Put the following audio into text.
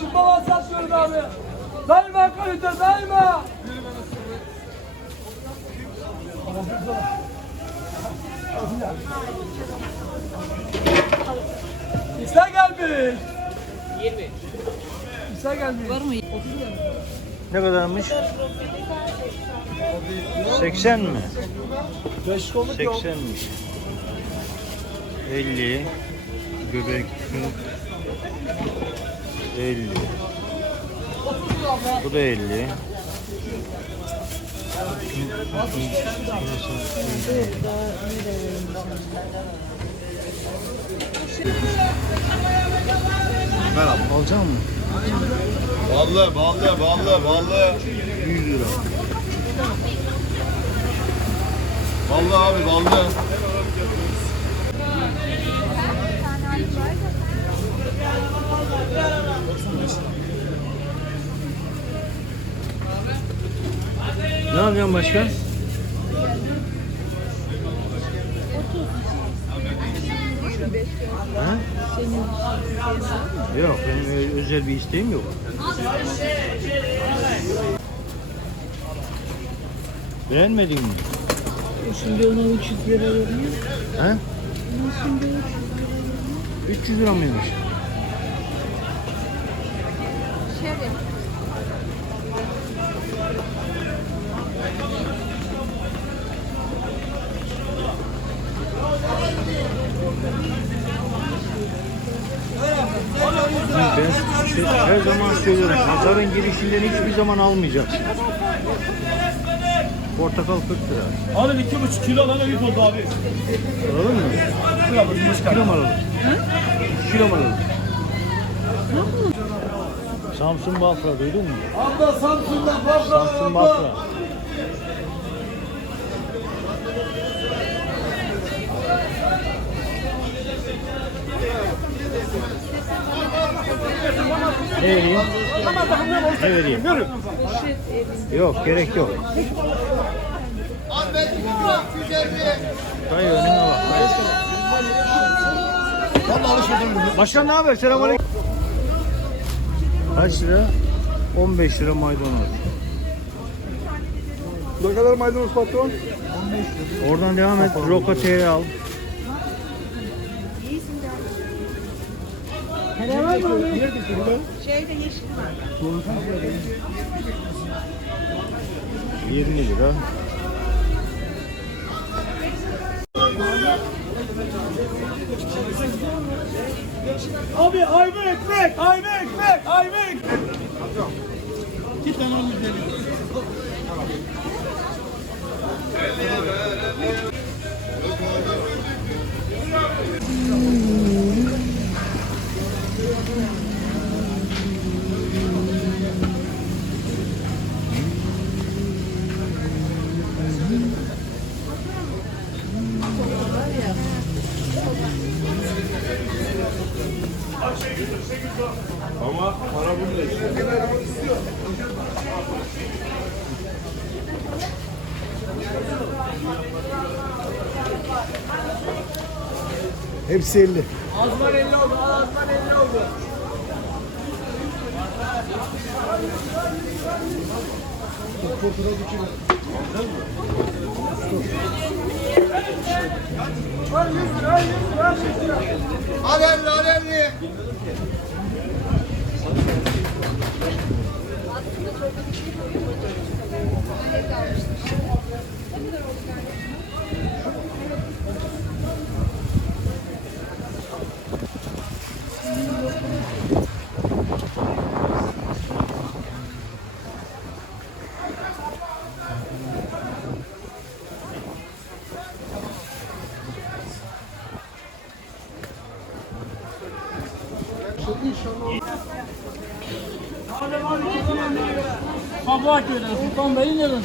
Çıkma var satıyoruz abi. Daima kalite daima. İsa gelmiş. 20. İsa gelmiş. Var mı? Ne kadarmış? 80 mi? Beş kolluk yok. 80'miş. 50 göbek 50 Bu da 50 Merhaba. Alacak mı? Ballı, ballı, ballı, ballı. 100 lira. Ballı abi, ballı. Ne yapacaksın başka? Ha? Yok benim özel bir isteğim yok. Beğenmedin mi? Şimdi ona 300 lira veriyor. He? Şimdi 300 lira mıymış? Ben şey- her zaman söylüyorum, pazarın girişinden hiçbir zaman almayacaksın. Portakal 40 lira. Alın iki buçuk kilo lan ayıp oldu abi. Alalım mı? Kilo mu alalım? Kilo mu alalım? Samsun Bafra duydun mu? Abla Samsun'dan Bafra'dan Samsun. Bafra. Ne vereyim? Ne vereyim? Yok gerek yok. Dayı önüne bak. dayı. Başkan ne haber? Selamünaleyküm. Kaç lira? 15 lira maydanoz. Ne kadar maydanoz patron? Oradan devam et. Rokateye al. şeyde yeşil var. 20 lira. Abi ayva ekmek, ayva ekmek, ayva ekmek. İki tane olmuş Ama para bunda işte. Hepsi 50. Azman 50 oldu, azman 50 oldu. Var 100 lira, 100 lira, 100 lira. Al elli, al elli. Kabahat öyle. Sultan Bey'i nereden